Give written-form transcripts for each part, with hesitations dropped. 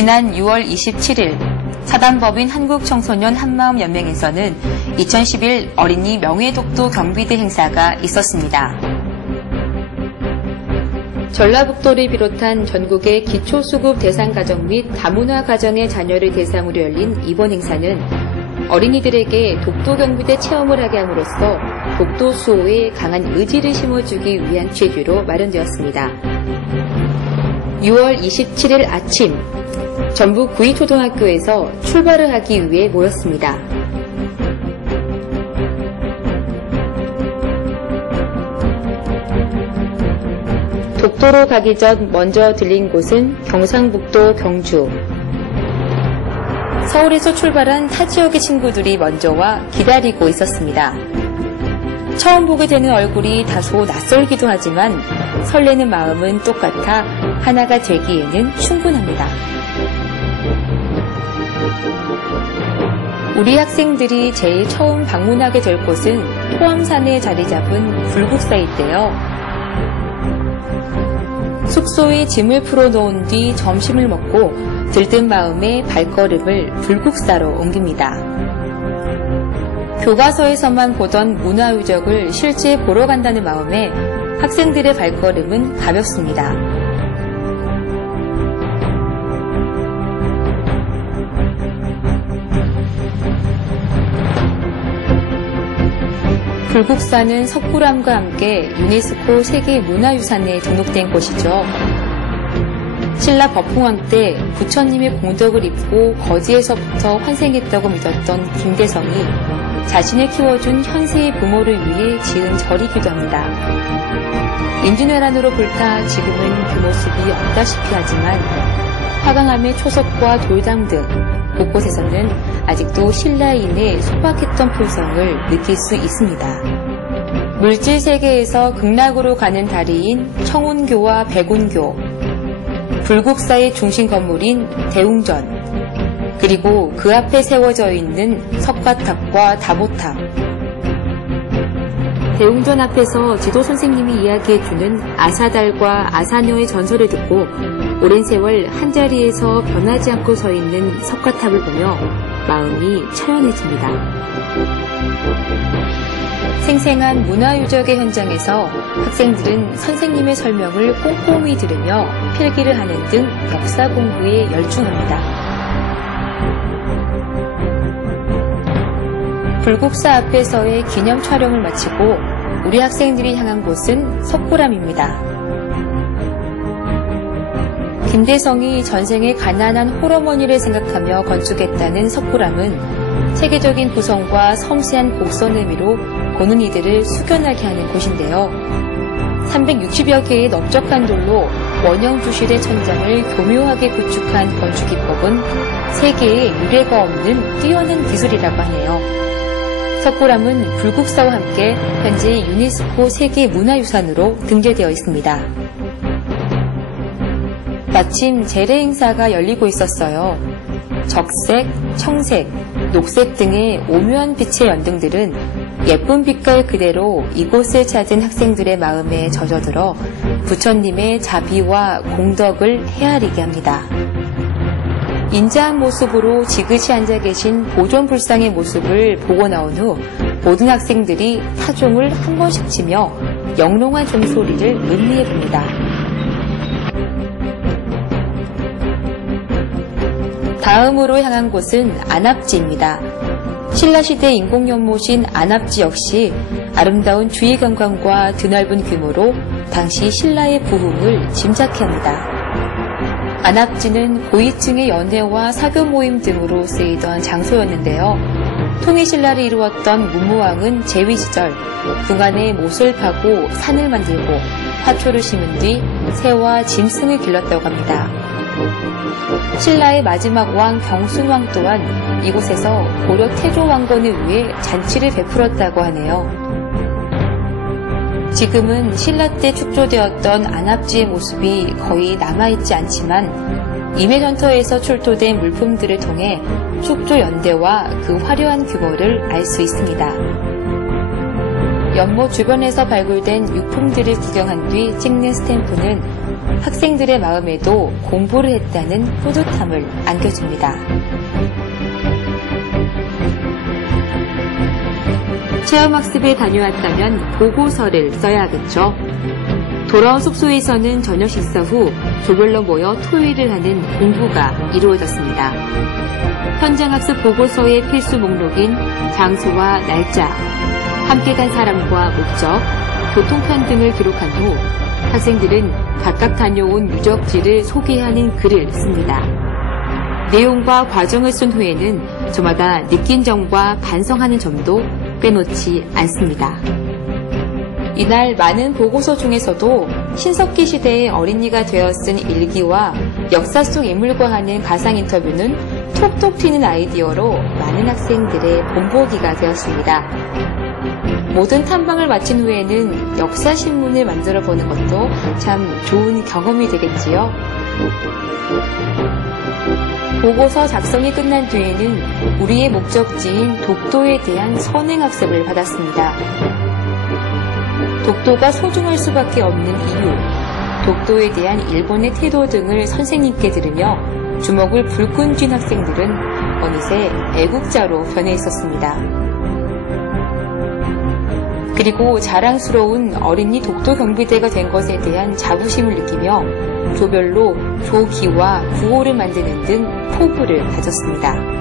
지난 6월 27일 사단법인 한국청소년 한마음연맹에서는 2011 어린이 명예독도 경비대 행사가 있었습니다. 전라북도를 비롯한 전국의 기초수급 대상 가정 및 다문화 가정의 자녀를 대상으로 열린 이번 행사는 어린이들에게 독도경비대 체험을 하게 함으로써 독도 수호에 강한 의지를 심어주기 위한 취지로 마련되었습니다. 6월 27일 아침 전북 구이초등학교에서 출발을 하기 위해 모였습니다. 독도로 가기 전 먼저 들린 곳은 경상북도 경주. 서울에서 출발한 타 지역의 친구들이 먼저 와 기다리고 있었습니다. 처음 보게 되는 얼굴이 다소 낯설기도 하지만 설레는 마음은 똑같아 하나가 되기에는 충분합니다. 우리 학생들이 제일 처음 방문하게 될 곳은 토암산에 자리 잡은 불국사인데요. 숙소에 짐을 풀어놓은 뒤 점심을 먹고 들뜬 마음에 발걸음을 불국사로 옮깁니다. 교과서에서만 보던 문화유적을 실제 보러 간다는 마음에 학생들의 발걸음은 가볍습니다. 불국사는 석굴암과 함께 유네스코 세계문화유산에 등록된 곳이죠. 신라 법흥왕 때 부처님의 공덕을 입고 거지에서부터 환생했다고 믿었던 김대성이 자신을 키워준 현세의 부모를 위해 지은 절이기도 합니다. 인준회란으로 불타 지금은 그 모습이 없다시피 하지만 화강암의 초석과 돌담 등 곳곳에서는 아직도 신라인의 소박했던 표성을 느낄 수 있습니다. 물질 세계에서 극락으로 가는 다리인 청운교와 백운교, 불국사의 중심 건물인 대웅전, 그리고 그 앞에 세워져 있는 석가탑과 다보탑. 대웅전 앞에서 지도 선생님이 이야기해주는 아사달과 아사녀의 전설을 듣고 오랜 세월 한자리에서 변하지 않고 서 있는 석가탑을 보며 마음이 처연해집니다. 생생한 문화유적의 현장에서 학생들은 선생님의 설명을 꼼꼼히 들으며 필기를 하는 등 역사 공부에 열중합니다. 불국사 앞에서의 기념 촬영을 마치고 우리 학생들이 향한 곳은 석굴암입니다. 김대성이 전생에 가난한 홀어머니를 생각하며 건축했다는 석굴암은 체계적인 구성과 섬세한 곡선 의미로 보는 이들을 숙연하게 하는 곳인데요. 360여 개의 넓적한 돌로 원형 주실의 천장을 교묘하게 구축한 건축 기법은 세계에 유례가 없는 뛰어난 기술이라고 하네요. 석굴암은 불국사와 함께 현재 유네스코 세계문화유산으로 등재되어 있습니다. 마침 재래 행사가 열리고 있었어요. 적색, 청색, 녹색 등의 오묘한 빛의 연등들은 예쁜 빛깔 그대로 이곳을 찾은 학생들의 마음에 젖어들어 부처님의 자비와 공덕을 헤아리게 합니다. 인자한 모습으로 지그시 앉아 계신 보존불상의 모습을 보고 나온 후 모든 학생들이 타종을 한 번씩 치며 영롱한 종소리를 음미해 봅니다. 다음으로 향한 곳은 안압지입니다. 신라시대 인공연못인 안압지 역시 아름다운 주위경관과 드넓은 규모로 당시 신라의 부흥을 짐작케 합니다. 안압지는 고위층의 연회와 사교 모임 등으로 쓰이던 장소였는데요. 통일신라를 이루었던 문무왕은 제위 시절 궁안에 못을 파고 산을 만들고 화초를 심은 뒤 새와 짐승을 길렀다고 합니다. 신라의 마지막 왕 경순왕 또한 이곳에서 고려 태조 왕건을 위해 잔치를 베풀었다고 하네요. 지금은 신라 때 축조되었던 안압지의 모습이 거의 남아있지 않지만 임해전터에서 출토된 물품들을 통해 축조 연대와 그 화려한 규모를 알 수 있습니다. 연못 주변에서 발굴된 유품들을 구경한 뒤 찍는 스탬프는 학생들의 마음에도 공부를 했다는 뿌듯함을 안겨줍니다. 체험학습에 다녀왔다면 보고서를 써야 하겠죠. 돌아온 숙소에서는 저녁 식사 후 조별로 모여 토의를 하는 공부가 이루어졌습니다. 현장학습 보고서의 필수 목록인 장소와 날짜, 함께 간 사람과 목적, 교통편 등을 기록한 후 학생들은 각각 다녀온 유적지를 소개하는 글을 씁니다. 내용과 과정을 쓴 후에는 저마다 느낀 점과 반성하는 점도 빼놓지 않습니다. 이날 많은 보고서 중에서도 신석기 시대의 어린이가 되어 쓴 일기와 역사 속 인물과 하는 가상 인터뷰는 톡톡 튀는 아이디어로 많은 학생들의 본보기가 되었습니다. 모든 탐방을 마친 후에는 역사신문을 만들어 보는 것도 참 좋은 경험이 되겠지요. 보고서 작성이 끝난 뒤에는 우리의 목적지인 독도에 대한 선행학습을 받았습니다. 독도가 소중할 수밖에 없는 이유, 독도에 대한 일본의 태도 등을 선생님께 들으며 주먹을 불끈 쥔 학생들은 어느새 애국자로 변해 있었습니다. 그리고 자랑스러운 어린이 독도 경비대가 된 것에 대한 자부심을 느끼며 조별로 조기와 구호를 만드는 등 포부를 다졌습니다.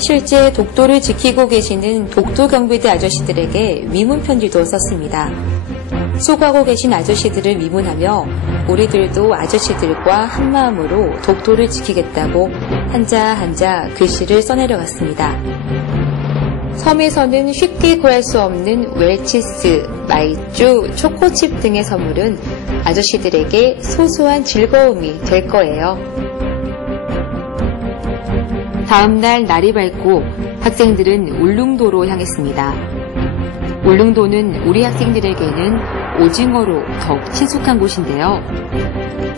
실제 독도를 지키고 계시는 독도경비대 아저씨들에게 위문 편지도 썼습니다. 수고하고 계신 아저씨들을 위문하며 우리들도 아저씨들과 한마음으로 독도를 지키겠다고 한자 한자 글씨를 써내려갔습니다. 섬에서는 쉽게 구할 수 없는 웰치스, 마이쮸, 초코칩 등의 선물은 아저씨들에게 소소한 즐거움이 될 거예요. 다음 날 날이 밝고 학생들은 울릉도로 향했습니다. 울릉도는 우리 학생들에게는 오징어로 더욱 친숙한 곳인데요.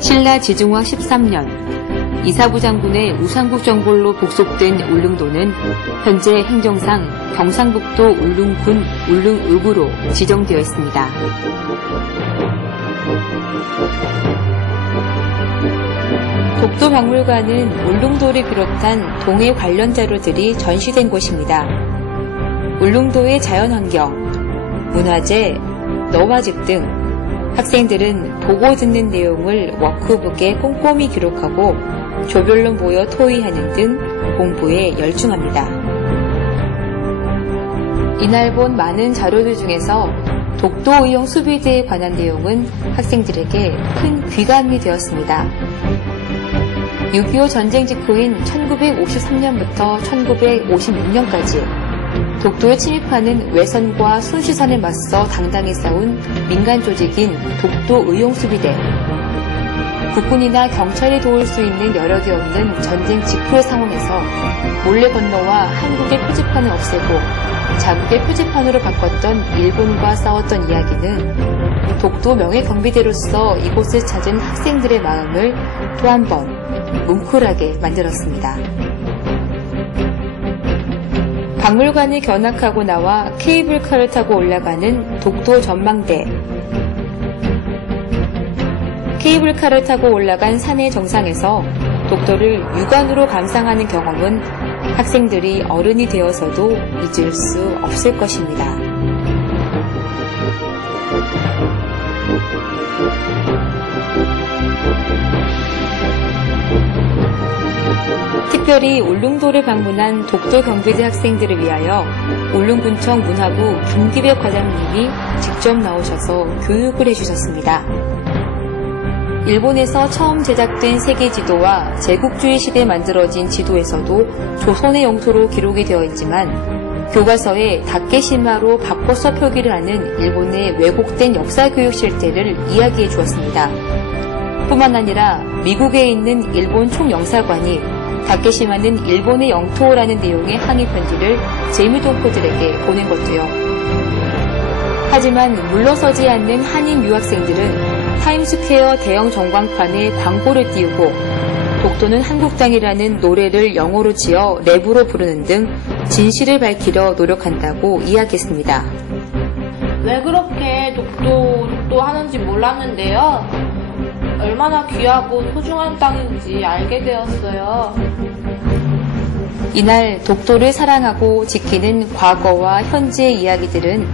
신라 지중화 13년 이사부 장군의 우상국 정벌로 복속된 울릉도는 현재 행정상 경상북도 울릉군 울릉읍으로 지정되어 있습니다. 독도박물관은 울릉도를 비롯한 동해 관련 자료들이 전시된 곳입니다. 울릉도의 자연환경, 문화재, 너화집 등 학생들은 보고 듣는 내용을 워크북에 꼼꼼히 기록하고 조별로 모여 토의하는 등 공부에 열중합니다. 이날 본 많은 자료들 중에서 독도의용 수비대에 관한 내용은 학생들에게 큰 귀감이 되었습니다. 6.25 전쟁 직후인 1953년부터 1956년까지 독도에 침입하는 외선과 순시선에 맞서 당당히 싸운 민간 조직인 독도의용수비대. 국군이나 경찰이 도울 수 있는 여력이 없는 전쟁 직후의 상황에서 몰래 건너와 한국의 표지판을 없애고 자국의 표지판으로 바꿨던 일본과 싸웠던 이야기는 독도 명예경비대로서 이곳을 찾은 학생들의 마음을 또 한 번 뭉클하게 만들었습니다. 박물관을 견학하고 나와 케이블카를 타고 올라가는 독도 전망대. 케이블카를 타고 올라간 산의 정상에서 독도를 육안으로 감상하는 경험은 학생들이 어른이 되어서도 잊을 수 없을 것입니다. 특별히 울릉도를 방문한 독도경비대 학생들을 위하여 울릉군청 문화부 김기백 과장님이 직접 나오셔서 교육을 해주셨습니다. 일본에서 처음 제작된 세계지도와 제국주의 시대에 만들어진 지도에서도 조선의 영토로 기록이 되어 있지만 교과서에 다케시마로 바꿔서 표기를 하는 일본의 왜곡된 역사교육 실태를 이야기해 주었습니다. 뿐만 아니라 미국에 있는 일본 총영사관이 다케시마는 일본의 영토라는 내용의 항의 편지를 재미동포들에게 보낸 것도요. 하지만 물러서지 않는 한인 유학생들은 타임스퀘어 대형 전광판에 광고를 띄우고 독도는 한국땅이라는 노래를 영어로 지어 랩으로 부르는 등 진실을 밝히려 노력한다고 이야기했습니다. 왜 그렇게 독도 하는지 몰랐는데요. 얼마나 귀하고 소중한 땅인지 알게 되었어요. 이날 독도를 사랑하고 지키는 과거와 현재의 이야기들은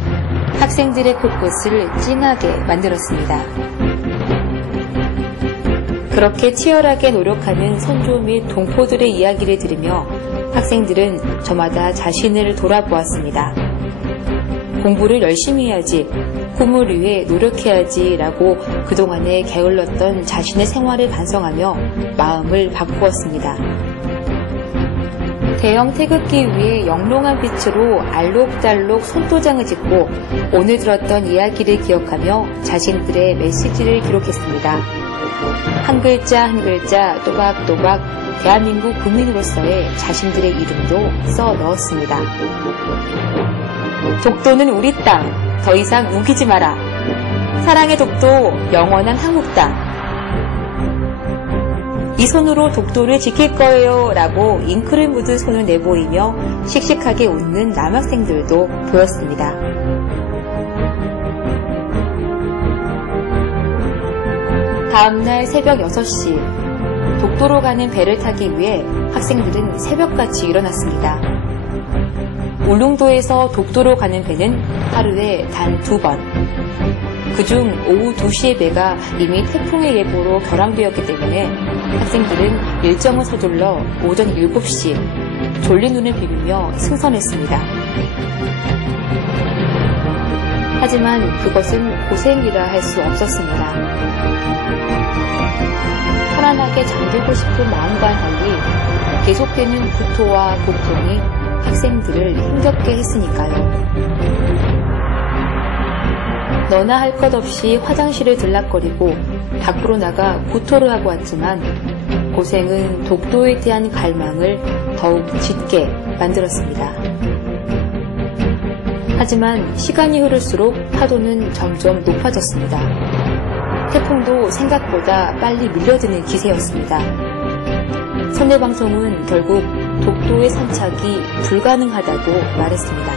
학생들의 코끝을 찡하게 만들었습니다. 그렇게 치열하게 노력하는 선조 및 동포들의 이야기를 들으며 학생들은 저마다 자신을 돌아보았습니다. 공부를 열심히 해야지, 꿈을 위해 노력해야지 라고 그동안에 게을렀던 자신의 생활을 반성하며 마음을 바꾸었습니다. 대형 태극기 위에 영롱한 빛으로 알록달록 손도장을 짓고 오늘 들었던 이야기를 기억하며 자신들의 메시지를 기록했습니다. 한 글자 한 글자 또박또박 대한민국 국민으로서의 자신들의 이름도 써 넣었습니다. 독도는 우리 땅, 더 이상 우기지 마라. 사랑의 독도, 영원한 한국 땅. 이 손으로 독도를 지킬 거예요 라고 잉크를 묻은 손을 내보이며 씩씩하게 웃는 남학생들도 보였습니다. 다음날 새벽 6시, 독도로 가는 배를 타기 위해 학생들은 새벽같이 일어났습니다. 울릉도에서 독도로 가는 배는 하루에 단 2번. 그중 오후 2시의 배가 이미 태풍의 예보로 결항되었기 때문에 학생들은 일정을 서둘러 오전 7시 졸린 눈을 비비며 승선했습니다. 하지만 그것은 고생이라 할 수 없었습니다. 편안하게 잠들고 싶은 마음과는 달리 계속되는 구토와 고통이 학생들을 힘겹게 했으니까요. 너나 할 것 없이 화장실을 들락거리고 밖으로 나가 구토를 하고 왔지만 고생은 독도에 대한 갈망을 더욱 짙게 만들었습니다. 하지만 시간이 흐를수록 파도는 점점 높아졌습니다. 태풍도 생각보다 빨리 밀려드는 기세였습니다. 선내방송은 결국 독도의 선착이 불가능하다고 말했습니다.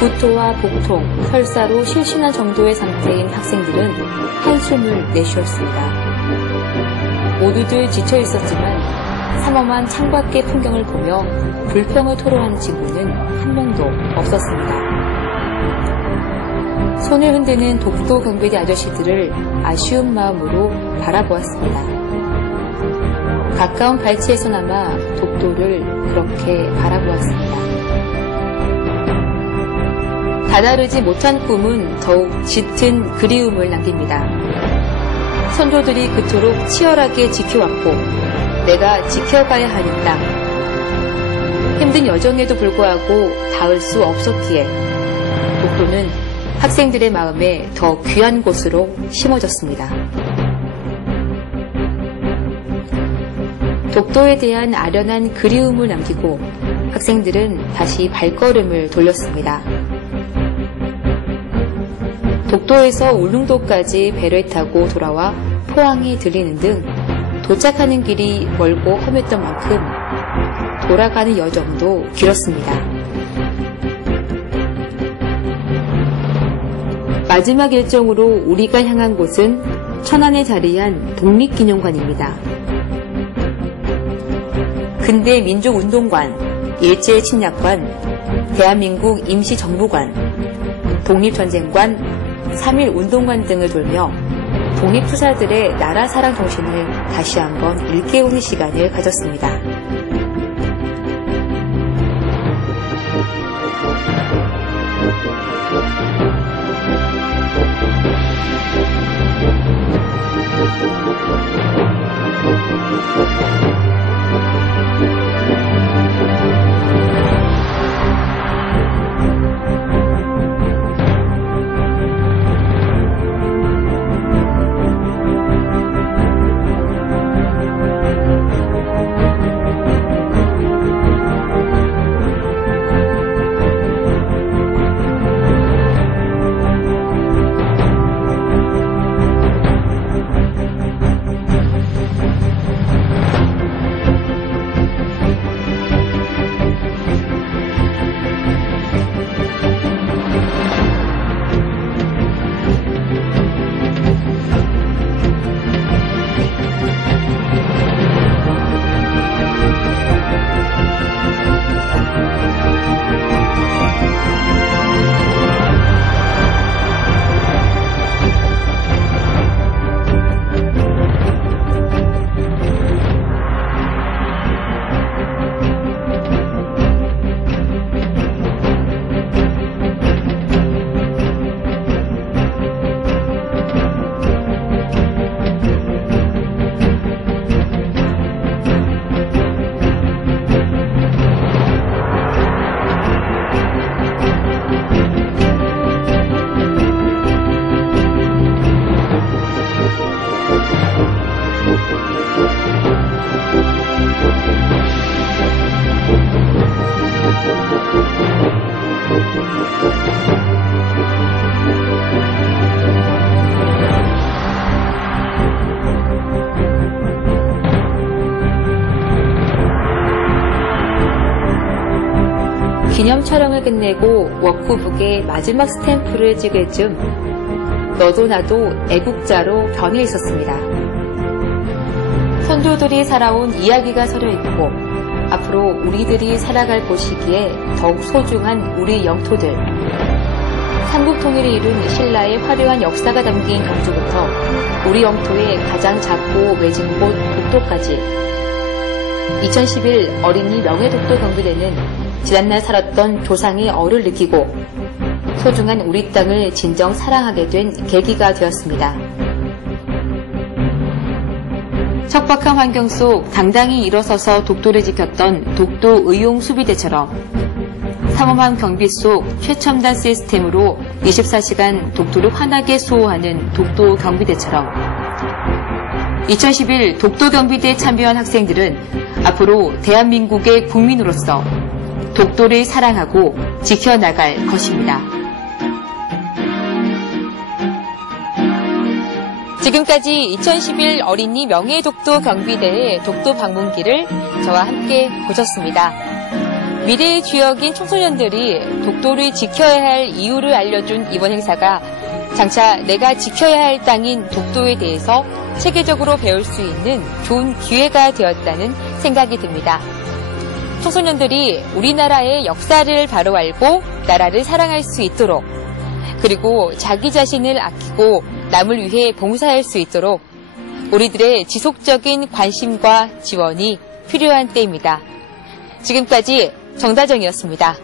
구토와 복통, 설사로 실신한 정도의 상태인 학생들은 한숨을 내쉬었습니다. 모두들 지쳐 있었지만 삼엄한 창밖의 풍경을 보며 불평을 토로한 친구는 한 명도 없었습니다. 손을 흔드는 독도 경비대 아저씨들을 아쉬운 마음으로 바라보았습니다. 가까운 발치에서나마 독도를 그렇게 바라보았습니다. 다다르지 못한 꿈은 더욱 짙은 그리움을 남깁니다. 선조들이 그토록 치열하게 지켜왔고 내가 지켜가야 하는 땅. 힘든 여정에도 불구하고 닿을 수 없었기에 독도는 학생들의 마음에 더 귀한 곳으로 심어졌습니다. 독도에 대한 아련한 그리움을 남기고 학생들은 다시 발걸음을 돌렸습니다. 독도에서 울릉도까지 배를 타고 돌아와 포항에 들리는 등 도착하는 길이 멀고 험했던 만큼 돌아가는 여정도 길었습니다. 마지막 일정으로 우리가 향한 곳은 천안에 자리한 독립기념관입니다. 근대 민족운동관, 일제침략관, 대한민국 임시정부관, 독립전쟁관, 3.1 운동관 등을 돌며 독립투사들의 나라 사랑 정신을 다시 한번 일깨우는 시간을 가졌습니다. 기념 촬영을 끝내고 워크북에 마지막 스탬프를 찍을 즈음 너도 나도 애국자로 변해 있었습니다. 선조들이 살아온 이야기가 서려있고 앞으로 우리들이 살아갈 곳이기에 더욱 소중한 우리 영토들, 삼국통일을 이룬 신라의 화려한 역사가 담긴 경주부터 우리 영토의 가장 작고 외진 곳 독도까지 2011 어린이 명예독도 경비대는 지난날 살았던 조상의 얼을 느끼고 소중한 우리 땅을 진정 사랑하게 된 계기가 되었습니다. 척박한 환경 속 당당히 일어서서 독도를 지켰던 독도 의용수비대처럼 삼엄한 경비 속 최첨단 시스템으로 24시간 독도를 환하게 수호하는 독도 경비대처럼 2011 독도 경비대에 참여한 학생들은 앞으로 대한민국의 국민으로서 독도를 사랑하고 지켜나갈 것입니다. 지금까지 2011 어린이 명예독도 경비대의 독도 방문기를 저와 함께 보셨습니다. 미래의 주역인 청소년들이 독도를 지켜야 할 이유를 알려준 이번 행사가 장차 내가 지켜야 할 땅인 독도에 대해서 체계적으로 배울 수 있는 좋은 기회가 되었다는 생각이 듭니다. 청소년들이 우리나라의 역사를 바로 알고 나라를 사랑할 수 있도록 그리고 자기 자신을 아끼고 남을 위해 봉사할 수 있도록 우리들의 지속적인 관심과 지원이 필요한 때입니다. 지금까지 정다정이었습니다.